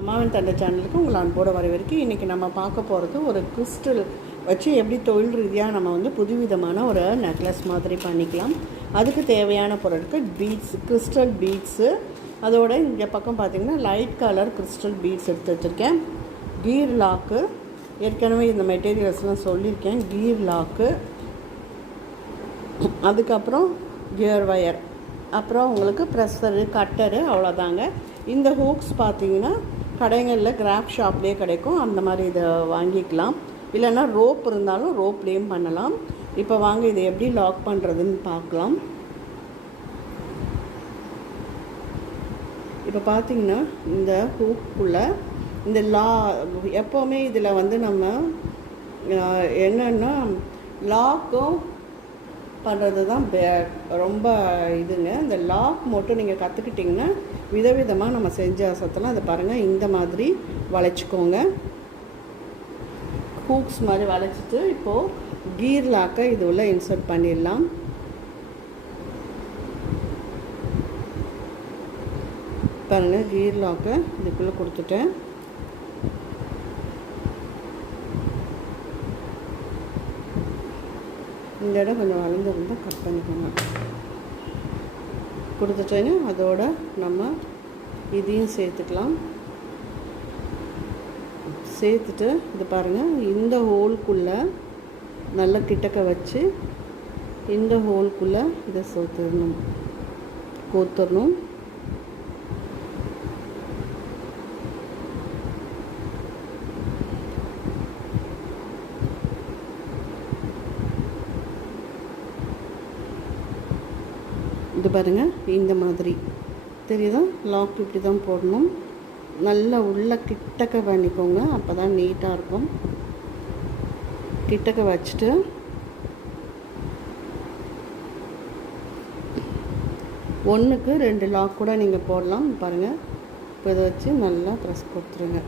அம்மாவின் தந்தை சேனலுக்கு உங்களை அன்போடு வரவேற்கும் இன்றைக்கி நம்ம பார்க்க போகிறது ஒரு கிறிஸ்டல் வச்சு எப்படி தொழில் ரீதியாக நம்ம வந்து புதுவிதமான ஒரு நெக்லஸ் மாதிரி பண்ணிக்கலாம். அதுக்கு தேவையான பொருட்கள் பீட்ஸ் கிறிஸ்டல் பீட்ஸு அதோட இங்கே பக்கம் பார்த்திங்கன்னா லைட் கலர் கிறிஸ்டல் பீட்ஸ் எடுத்து வச்சுருக்கேன். கீர் லாக்கு ஏற்கனவே இந்த மெட்டீரியல்ஸ்லாம் சொல்லியிருக்கேன். கீர் லாக்கு அதுக்கப்புறம் கியர் வயர் அப்புறம் உங்களுக்கு ப்ரெஸ்ஸரு கட்டரு அவ்வளோதாங்க இந்த ஹூக்ஸ் பார்த்தீங்கன்னா கடைகளில் கிராஃப்ட் ஷாப்லேயே கிடைக்கும். அந்த மாதிரி இதை வாங்கிக்கலாம். இல்லைன்னா ரோப் இருந்தாலும் ரோப்லேயும் பண்ணலாம். இப்போ வாங்க இதை எப்படி லாக் பண்ணுறதுன்னு பார்க்கலாம். இப்போ பார்த்தீங்கன்னா இந்த ஹூக்குள்ளே இந்த லா எப்போவுமே இதில் வந்து நம்ம என்னென்னா லாக்கும் பண்ணுறது தான் ரொம்ப இதுங்க. இந்த லாக் மட்டும் நீங்கள் கற்றுக்கிட்டிங்கன்னா விதவிதமாக நம்ம செஞ்ச சத்தெல்லாம் அதை பாருங்கள் இந்த மாதிரி வளைச்சிக்கோங்க. ஹூக்ஸ் மாதிரி வளைச்சிட்டு இப்போது கீர் லாக்கை இது உள்ள இன்சர்ட் பண்ணிடலாம். பாருங்கள் கீர் லாக்கை இதுக்குள்ளே கொடுத்துட்டேன். இந்த இடம் கொஞ்சம் வளர்ந்துருந்தால் கட் பண்ணிக்கோங்க. கொடுத்துட்டேன்னு அதோட நம்ம இதையும் சேர்த்துக்கலாம். சேர்த்துட்டு இது பாருங்கள் இந்த ஹோல்குள்ளே நல்ல கிட்டக்க வச்சு இந்த ஹோல்குள்ளே இதை சோத்துடணும் கோத்துடணும் இது பாருங்கள் இந்த மாதிரி. தெரியுதா? லாக் இப்படி தான் போடணும். நல்லா உள்ள கிட்டக்க பண்ணிக்கோங்க அப்போ தான் நீட்டாக இருக்கும். கிட்டக்க வச்சுட்டு ஒன்றுக்கு ரெண்டு லாக் கூட நீங்கள் போடலாம். பாருங்கள் இப்போ இதை வச்சு நல்லா ப்ரெஸ் கொடுத்துருங்க.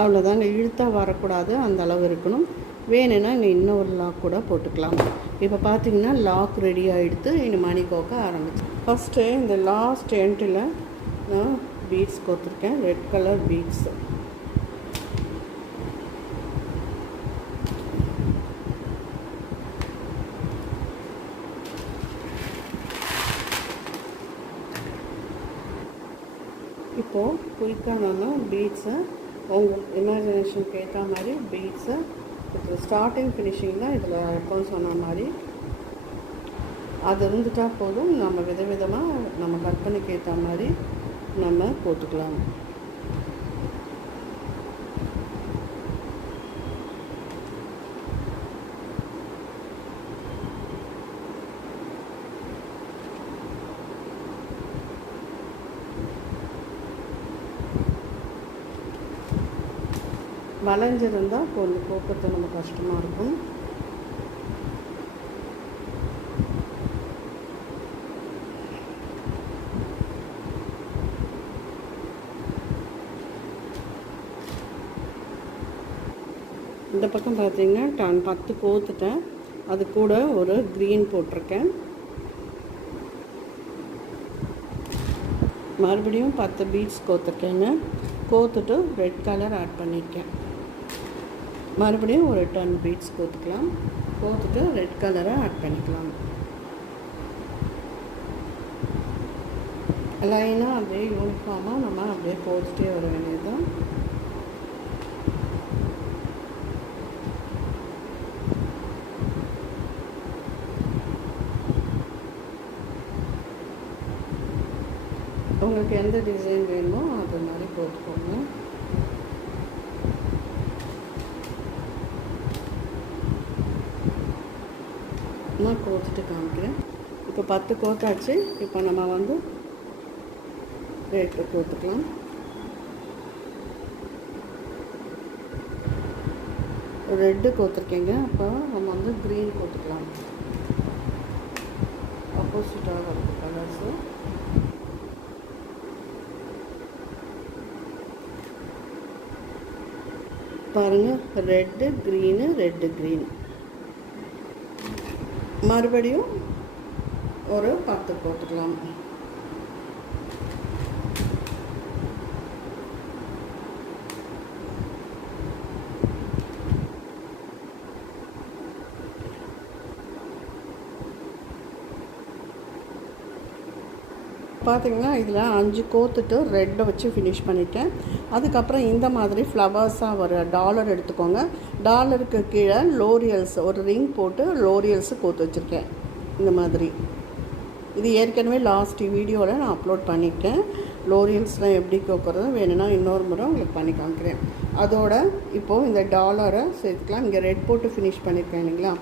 அவ்வளோதாங்க இழுத்தாக வரக்கூடாது அந்த அளவு இருக்கணும். வேணும்னா இங்கே இன்னொரு லாக் கூட போட்டுக்கலாம். இப்போ பார்த்தீங்கன்னா லாக் ரெடி ஆகிடுத்து இந்த மணி கோக்க ஆரம்பிச்சு. ஃபஸ்ட்டு இந்த லாஸ்ட் எண்டில் நான் பீட்ஸ் கோத்துருக்கேன். ரெட் கலர் பீட்ஸ் இப்போது குயிக்காக நம்ம பீட்ஸை உங்கள் இமேஜினேஷனுக்கு ஏற்ற மாதிரி பீட்ஸை இப்போ ஸ்டார்டிங் ஃபினிஷிங் தான் இதில் எப்போவும் சொன்ன மாதிரி அது இருந்துட்டா போதும். நம்ம விதவிதமாக நம்ம கற்பனைக்கு ஏற்ற மாதிரி நம்ம போட்டுக்கலாம். வளைஞ்சிருந்தால் கொஞ்சம் போக்குறது நம்ம கஷ்டமாக இருக்கும். இந்த பக்கம் பார்த்தீங்கன்னா டான் பத்து கோத்துட்டேன். அது கூட ஒரு க்ரீன் போட்டிருக்கேன். மறுபடியும் பத்து பீட்ஸ் கோத்துருக்கேங்க. கோத்துட்டு ரெட் கலர் ஆட் பண்ணியிருக்கேன் மறுபடியும் ஒரு டென் பீட்ஸ் கோத்துக்கலாம் கோத்துட்டு ரெட் கலரை ஆட் பண்ணிக்கலாம். லைனாக அப்படியே யூனிஃபார்மாக நம்ம அப்படியே போட்டுட்டே வர வேண்டியது தான் உங்களுக்கு எந்த டிசைன் வேணுமோ அது மாதிரி போட்டுக்கோங்க. கொஞ்சமாக கோத்துட்டு காமிக்கிறேன் இப்போ பத்து கோத்தாச்சு. இப்போ நம்ம வந்து ரேட்டு கோத்துக்கலாம். ரெட்டு கோத்துருக்கேங்க. அப்போ நம்ம வந்து க்ரீன் கோத்துக்கலாம். ஆப்போசிட்டாக வருது கலர்ஸு பாருங்கள் ரெட்டு க்ரீனு ரெட்டு க்ரீன் மறுபடியும் ஒரு பத்து போட்டுக்கலாம். பார்த்திங்கன்னா இதில் அஞ்சு கோத்துட்டு ரெட்டை வச்சு ஃபினிஷ் பண்ணிட்டேன். அதுக்கப்புறம் இந்த மாதிரி ஃப்ளவர்ஸாக ஒரு டாலர் எடுத்துக்கோங்க. டாலருக்கு கீழே லோரியல்ஸ் ஒரு ரிங் போட்டு லோரியல்ஸு கோத்து வச்சுருக்கேன். இந்த மாதிரி. இது ஏற்கனவே லாஸ்ட் வீடியோவில் நான் அப்லோட் பண்ணியிருக்கேன் லோரியல்ஸ்லாம் எப்படி கோக்கிறது வேணும்னா இன்னொரு முறை உங்களுக்கு பண்ணி காமிக்கிறேன். அதோட இப்போது இந்த டாலரை சேர்த்துக்கலாம். இங்கே ரெட் போட்டு ஃபினிஷ் பண்ணியிருக்கேன் இல்லைங்களா?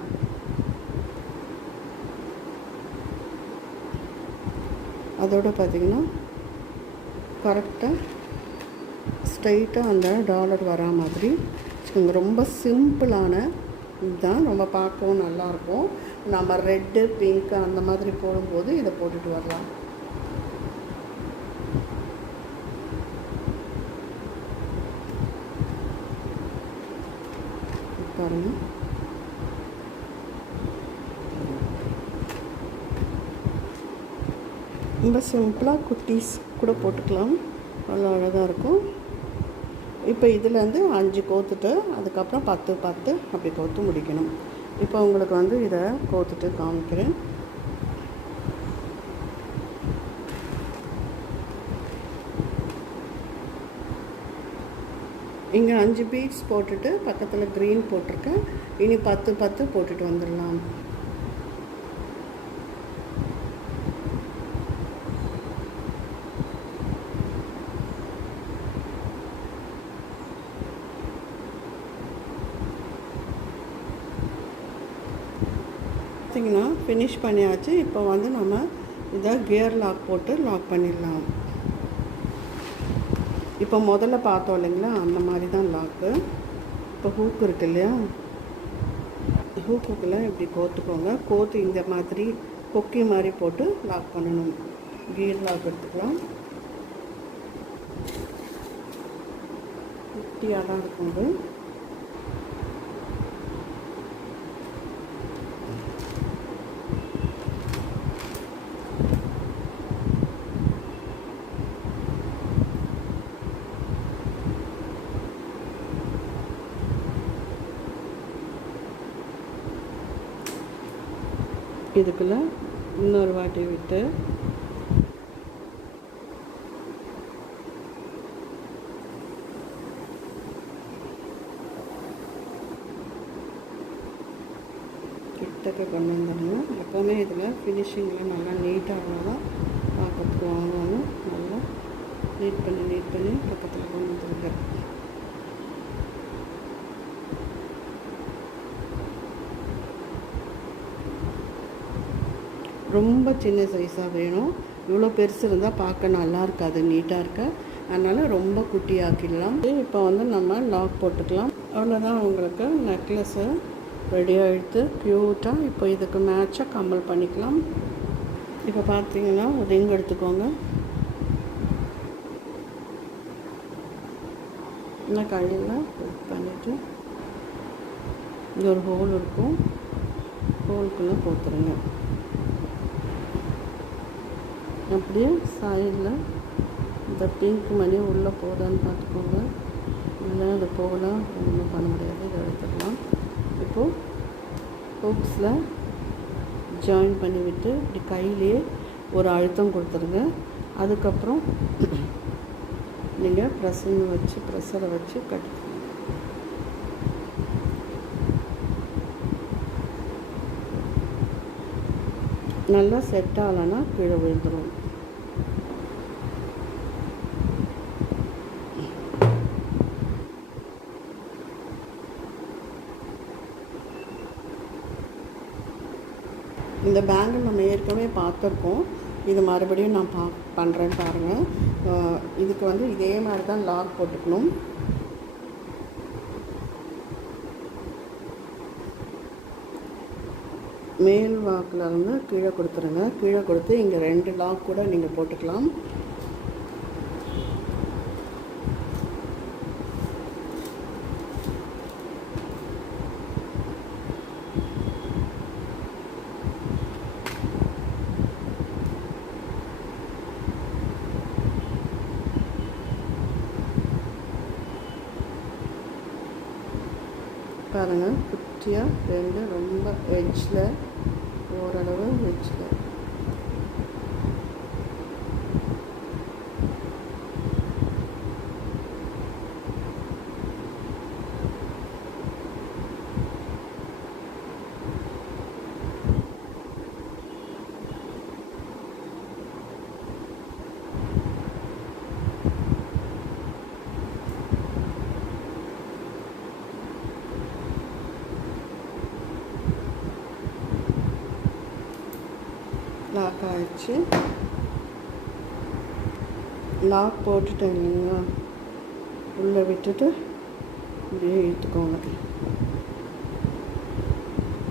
அதோட பார்த்திங்கன்னா கரெக்டாக ஸ்ட்ரைட்டாக அந்த டாலர் வரா மாதிரி. வச்சுக்கோங்க ரொம்ப சிம்பிளான இதுதான். ரொம்ப பார்க்கவும் நல்லாயிருக்கும். நம்ம ரெட்டு பிங்க்கு அந்த மாதிரி போடும்போது இதை போட்டுட்டு வரலாம். பாருங்கள் ரொம்ப சிம்பிளாக குட்டீஸ் கூட போட்டுக்கலாம். நல்லா அழகாக இருக்கும். இப்போ இதுலேருந்து அஞ்சு கோத்துட்டு அதுக்கப்புறம் பத்து பத்து அப்படி கோத்து முடிக்கணும். இப்போ உங்களுக்கு வந்து இதை கோத்துட்டு காமிக்கிறேன். இங்கே அஞ்சு பீட்ஸ் போட்டுட்டு பக்கத்தில் க்ரீன் போட்டிருக்கேன். இனி பத்து பத்து போட்டுட்டு வந்துடலாம். பார்த்தீங்கன்னா ஃபினிஷ் பண்ணியாச்சு. இப்போ வந்து நம்ம இதை கியர் லாக் போட்டு லாக் பண்ணிடலாம். இப்போ முதல்ல பார்த்தோம் இல்லைங்களா? அந்த மாதிரி தான் லாக்கு இப்போ ஹூக் இருக்கு இல்லையா? ஹூக்குக்கெல்லாம் இப்படி கோத்துக்கோங்க. கோத்து இந்த மாதிரி கொக்கி மாதிரி போட்டு லாக் பண்ணணும். கியர் லாக் எடுத்துக்கலாம். குட்டியாக தான் இருக்கும் இதுக்குள்ளே இன்னொரு வாட்டி விட்டு. கிட்டக்க கொண்டு வந்துடணும் எப்போவுமே இதில் ஃபினிஷிங்கில் நல்லா நீட்டாக தான் பார்க்கறதுக்கு வாங்கணும் நல்லா நீட் பண்ணி நீட் பண்ணி பக்கத்தில் கொண்டு வந்துருக்கேன் ரொம்ப சின்ன சைஸாக வேணும். இவ்வளோ பெருசு இருந்தால் பார்க்க நல்லா இருக்காது நீட்டாக இருக்க. அதனால் ரொம்ப குட்டியாக்கிடலாம். இப்போ வந்து நம்ம லாக் போட்டுக்கலாம். அவ்வளோதான் உங்களுக்கு நெக்லஸ்ஸு ரெடி ஆகிடுத்து க்யூட்டாக இப்போ இதுக்கு மேட்சாக கம்மல் பண்ணிக்கலாம். இப்போ பார்த்தீங்கன்னா ரிங் எடுத்துக்கோங்க. இன்னும் கையில் பண்ணிவிட்டு இது ஒரு ஹோல் இருக்கும். ஹோலுக்குள்ளே போத்துருங்க அப்படியே சைடில் இந்த பிங்க் மணி உள்ளே போகிறான்னு பார்த்துக்கோங்க. இல்லை அது போகலாம் ஒன்றும் பண்ண முடியாது. இதை எடுத்துக்கலாம் இப்போது ஹூக்ஸில் ஜாயின் பண்ணிவிட்டு இப்படி கையிலேயே ஒரு அழுத்தம் கொடுத்துருங்க அதுக்கப்புறம் நீங்கள் ப்ரெஸ்ஸிங் வச்சு ப்ரெஷரை வச்சு கட் நல்லா செட் ஆகலைன்னா கீழே விழுந்துடும் இந்த பேங்கிள் நம்ம ஏற்கனவே பார்த்துருக்கோம். இது மறுபடியும் நான் பா பண்ணுறேன் பாருங்கள் இதுக்கு வந்து இதே மாதிரி தான் லாக் போட்டுக்கணும். மேல் வாக்கில் இருந்து கீழே கொடுத்துருங்க. கீழே கொடுத்து இங்கே ரெண்டு லாக் கூட நீங்கள் போட்டுக்கலாம். பாருங்கள் குட்டியாக ரெண்டு ரொம்ப எட்ஜில் ஓரளவு எட்ஜில் ஆயிடுச்சு. லாக் போட்டுட்டேன் இல்லைங்களா? உள்ளே விட்டுட்டு இப்படியே இழுத்துக்கோங்க.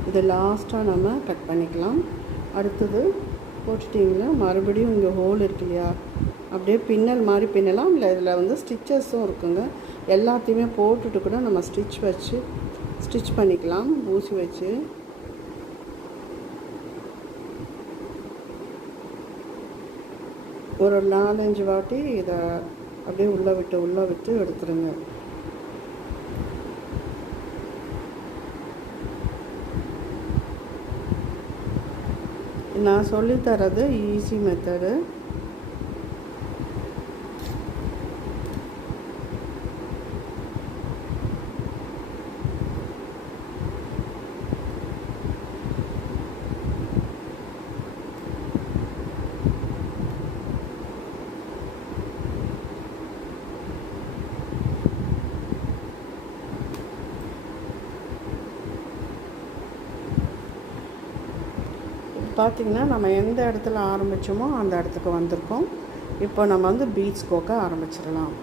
இதை லாஸ்ட்டாக நம்ம கட் பண்ணிக்கலாம். அடுத்தது போட்டுட்டிங்களா? மறுபடியும் இங்கே ஹோல் இருக்கு இல்லையா? அப்படியே பின்னல் மாதிரி பின்னலாம். இல்லை இதில் வந்து ஸ்டிச்சஸும் இருக்குங்க. எல்லாத்தையுமே போட்டுட்டு கூட நம்ம ஸ்டிச் வச்சு ஸ்டிச் பண்ணிக்கலாம். ஊசி வச்சு. ஒரு நாலஞ்சு வாட்டி இதை அப்படியே உள்ளே விட்டு உள்ளே விட்டு எடுத்துருங்க. நான் சொல்லித்தரது ஈஸி மெத்தடு பார்த்திங்கன்னா நம்ம எந்த இடத்துல ஆரம்பித்தோமோ அந்த இடத்துக்கு வந்திருக்கோம். இப்போ நம்ம வந்து பீச் கோக்க ஆரம்பிச்சிடலாம்.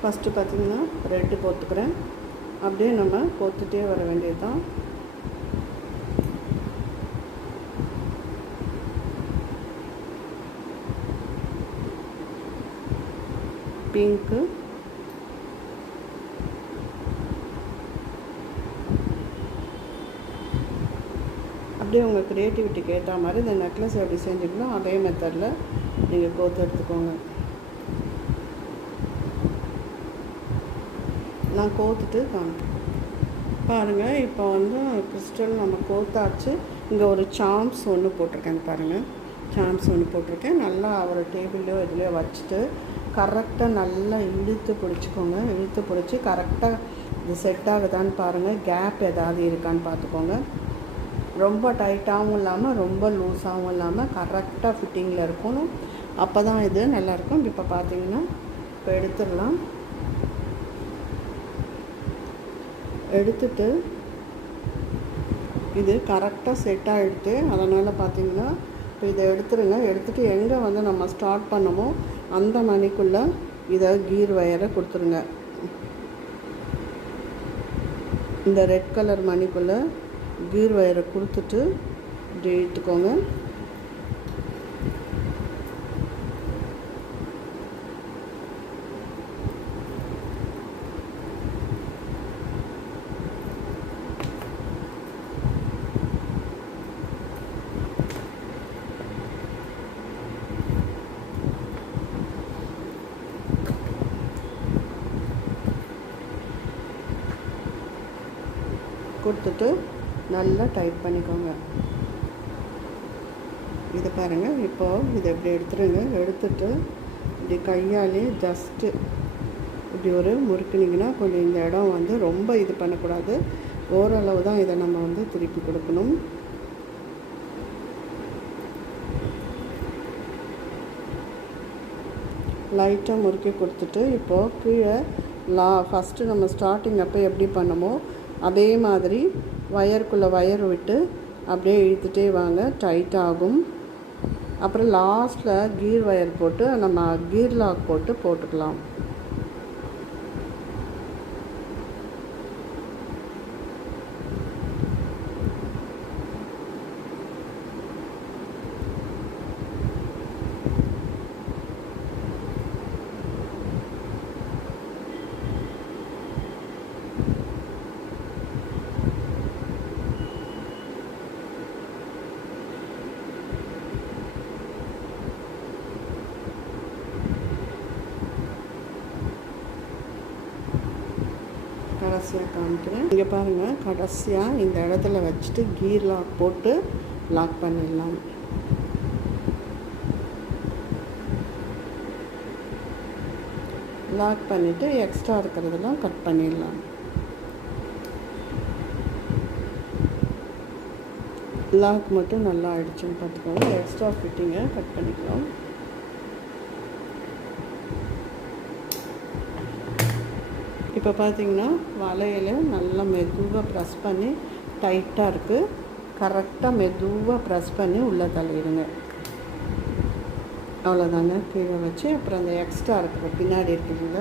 ஃபஸ்ட்டு பார்த்திங்கன்னா ரெட்டு கோத்துக்கிறேன் அப்படியே நம்ம கோத்துட்டே வர வேண்டியது தான் பிங்க்கு அப்படியே உங்கள் க்ரியேட்டிவிட்டிக்கு ஏற்ற மாதிரி இந்த நெக்லஸ் எப்படி செஞ்சீங்களோ அதே மெத்தடில் நீங்கள் கோத்து எடுத்துக்கோங்க. நான் கோத்துட்டு காமிப்பேன் பாருங்கள் இப்போ வந்து கிறிஸ்டல் நம்ம கோத்தாச்சு. இங்கே ஒரு சாம்ஸ் ஒன்று போட்டிருக்கேன் பாருங்கள் சாம்ஸ் ஒன்று போட்டிருக்கேன். நல்லா ஒரு டேபிள்லையோ இதுலையோ வச்சுட்டு கரெக்டாக நல்லா இழுத்து பிடிச்சிக்கோங்க. இழுத்து பிடிச்சி கரெக்டாக இது செட் ஆகுதான்னு பாருங்கள் கேப் ஏதாவது இருக்கான்னு பார்த்துக்கோங்க. ரொம்ப டைட்டாகவும் இல்லாமல் ரொம்ப லூஸாகவும் இல்லாமல் கரெக்டாக ஃபிட்டிங்கில் இருக்கணும். அப்போ தான் இது நல்லாயிருக்கும். இப்போ பார்த்தீங்கன்னா இப்போ எடுத்துடலாம். எடுத்துட்டு இது கரெக்டாக செட் ஆகிடுது அதனால் பார்த்தீங்கன்னா இப்போ இதை எடுத்துருங்க. எடுத்துகிட்டு எங்கே வந்து நம்ம ஸ்டார்ட் பண்ணமோ அந்த மணிக்குள்ளே இதை கீர் வயரை கொடுத்துருங்க. இந்த ரெட் கலர் மணிக்குள்ளே கீர் வயரை கொடுத்துட்டு இப்படி இழுத்துக்கோங்க. கொடுத்துட்டு நல்லா டைட் பண்ணிக்கோங்க. இதை பாருங்கள் இப்போது இதை இப்படி எடுத்துருங்க. எடுத்துட்டு இப்படி கையாலே ஜஸ்ட்டு இப்படி ஒரு முறுக்குனிங்கன்னா கொஞ்சம் இந்த இடம் வந்து ரொம்ப இது பண்ணக்கூடாது. ஓரளவு தான் இதை நம்ம வந்து திருப்பி கொடுக்கணும். லைட்டாக முறுக்கி கொடுத்துட்டு இப்போது கீழே லா ஃபஸ்ட்டு நம்ம ஸ்டார்டிங் அப்போ எப்படி பண்ணமோ அதே மாதிரி வயருக்குள்ளே வயர் விட்டு அப்படியே இழுத்துட்டே வாங்க. டைட் ஆகும். அப்புறம் லாஸ்ட்டில் கீர் வயர் போட்டு நம்ம கீர் லாக் போட்டு போட்டுக்கலாம். கடைசியாக காமிக்கிறேன். இங்கே பாருங்கள் கடைசியாக இந்த இடத்துல வச்சுட்டு கீர் லாக் போட்டு லாக் பண்ணிடலாம். லாக் பண்ணிவிட்டு எக்ஸ்ட்ரா இருக்கிறதெல்லாம் கட் பண்ணிடலாம். லாக் மட்டும் நல்லா ஆகிடுச்சுன்னு பார்த்துக்கோங்க. எக்ஸ்ட்ரா ஃபிட்டிங்கை கட் பண்ணிக்கலாம். இப்போ பார்த்தீங்கன்னா வலையில் நல்லா மெதுவாக ப்ரெஸ் பண்ணி டைட்டாக இருக்குது கரெக்டாக மெதுவாக ப்ரெஸ் பண்ணி உள்ளே தள்ளிடுங்க. அவ்வளோதாங்க கீழே வச்சு அப்புறம் அந்த எக்ஸ்ட்ரா இருக்கிற பின்னாடி இருக்குதுங்க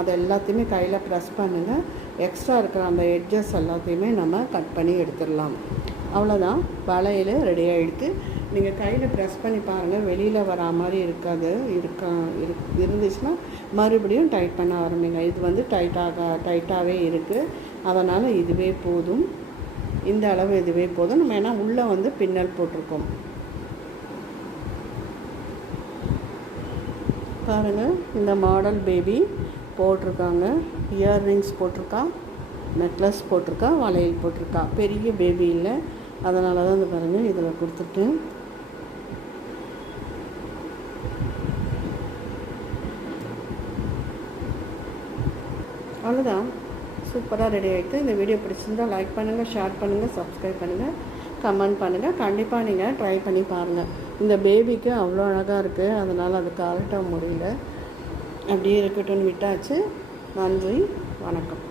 அதை எல்லாத்தையுமே கையில் ப்ரெஸ் பண்ணுங்கள் எக்ஸ்ட்ரா இருக்கிற அந்த எட்ஜஸ் எல்லாத்தையுமே நம்ம கட் பண்ணி எடுத்துடலாம். அவ்வளோதான் வளையல் ரெடி ஆகிடுது நீங்கள் கையில் ப்ரெஸ் பண்ணி பாருங்கள் வெளியில் வரா மாதிரி இருக்காது. இருக்கா இருந்துச்சுன்னா மறுபடியும் டைட் பண்ண ஆரம்பிங்க. இது வந்து டைட்டாக டைட்டாகவே இருக்குது அதனால் இதுவே போதும். இந்த அளவு இதுவே போதும். நம்ம ஏன்னா உள்ளே வந்து பின்னல் போட்டிருக்கோம். பாருங்கள் இந்த மாடல் பேபி போட்டிருக்காங்க. இயர்ரிங்ஸ் போட்டிருக்கா. நெக்லஸ் போட்டிருக்கா. வளையல் போட்டிருக்கா. பெரிய பேபி இல்லை. அதனால தான் இந்த பாருங்கள் இதில் கொடுத்துட்டு அவ்வளோதான் சூப்பராக ரெடி ஆகிட்டு இந்த வீடியோ பிடிச்சிருந்தால் லைக் பண்ணுங்கள் ஷேர் பண்ணுங்கள் சப்ஸ்கிரைப் பண்ணுங்கள் கமெண்ட் பண்ணுங்கள் கண்டிப்பாக நீங்கள் ட்ரை பண்ணி பாருங்கள் இந்த பேபிக்கு அவ்வளோ அழகாக இருக்குது அதனால் அது கரெக்டாக முடியல. அப்படியே இருக்கட்டும்னு விட்டாச்சு. நன்றி வணக்கம்.